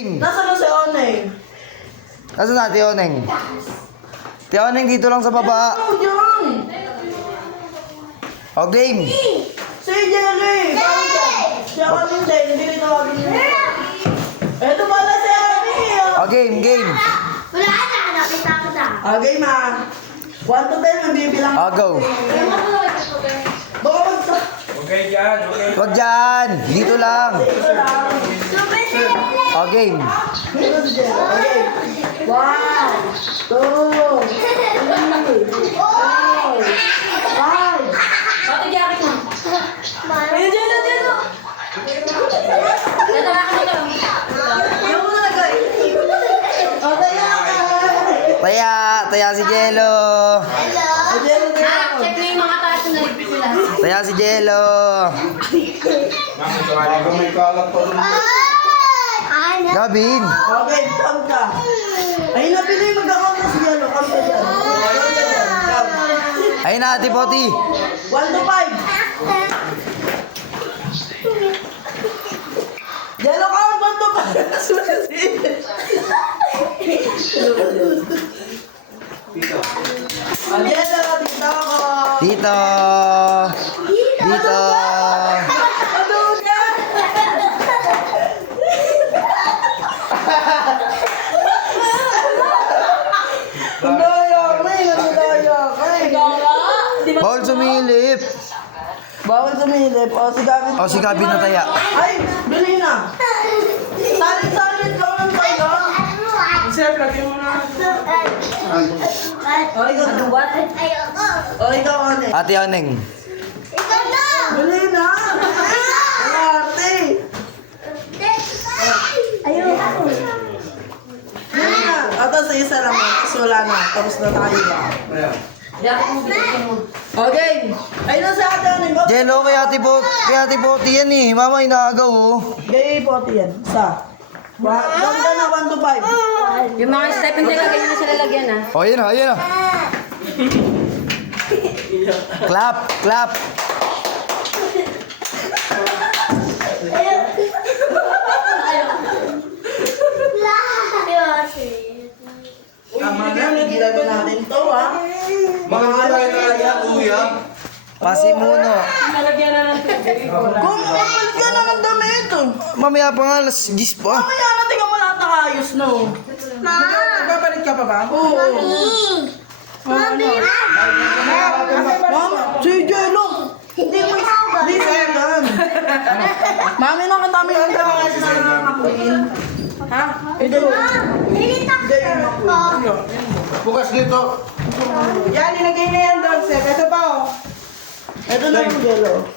Nasaan na si Oneng? Nasaan na, Tioneng? Tioneng, dito lang sa baba. Ano dyan? O, game. Si Jerry! Siya kami din, hindi rin tawagin niya. Eto pala si Ami! O, game. Wala ka na, nakita ko na. Okay, ma. 1 to 10, magbibilang. O, go. Baka magsa... Okay dyan, okay. Wag dyan. Dito lang. Ito lang. O, game. Ito si Jerry. Okay. 1, 2, 3, 4, 5. Pati jacket mo. Ayun, dyan. Ito na kami lang. Yung muna nagay. O, Taya si Jello. Hello. Jello, Ah, check mo yung mga taas na naligpit sila. Taya si Jello. May kalat pa rin. Gabin. Okay, come ka. Ayun na, Pinoy, mag-account na si Jello. Come ka dyan. Come ka dyan. Come. Ayun na, Ate Poti. 1 to 5. Jello ka, 1 to 5. Jello, dito ako. Dito. Dito. Ano ka? Ang daya ka eh, ang daya ka eh. Bawal sumilip. Bawal sumilip. O, si Gabin. O, si Gabin na taya. Ay, bili na. Salit-salit lang ng tayo. Sir, lagyan mo na. O, ikaw na. Ayoko. O, ikaw, Ane. Ate Oneng. Ikaw na. Bili na. Ate. Ayoko. Bili na. O, tapos isa lang. Tapos wala na. Tapos na tayo. Okay. Ayun na si Ate Ane. Go. Jello, kay Ate Poti yan eh. Mama, inaagaw oh. Gay poti yan. Isa. Ganda na 1 to 5. Yung mga step hindi lagyan na sila lagyan ah. O, yun na. Clap. Tama na. Nagilagay natin to, ha. Mga kulay na kaya, kuya. Pasimuno. Kung umalit ka na ng damit. Mamaya pa nga, alas 10 pa. Mamaya na, tingnan mo lahat ng ayos, no? Magpapalit ka pa ba? Oo. Mama, si Jello. Hindi mo hindi alam. Mami lang ang dami ang dami kasi na nakakuin. Ha? Ito. Bukas dito. Yan, ilagay na yan doon, Seth. Ito pa, oh. Ito na yung Jello.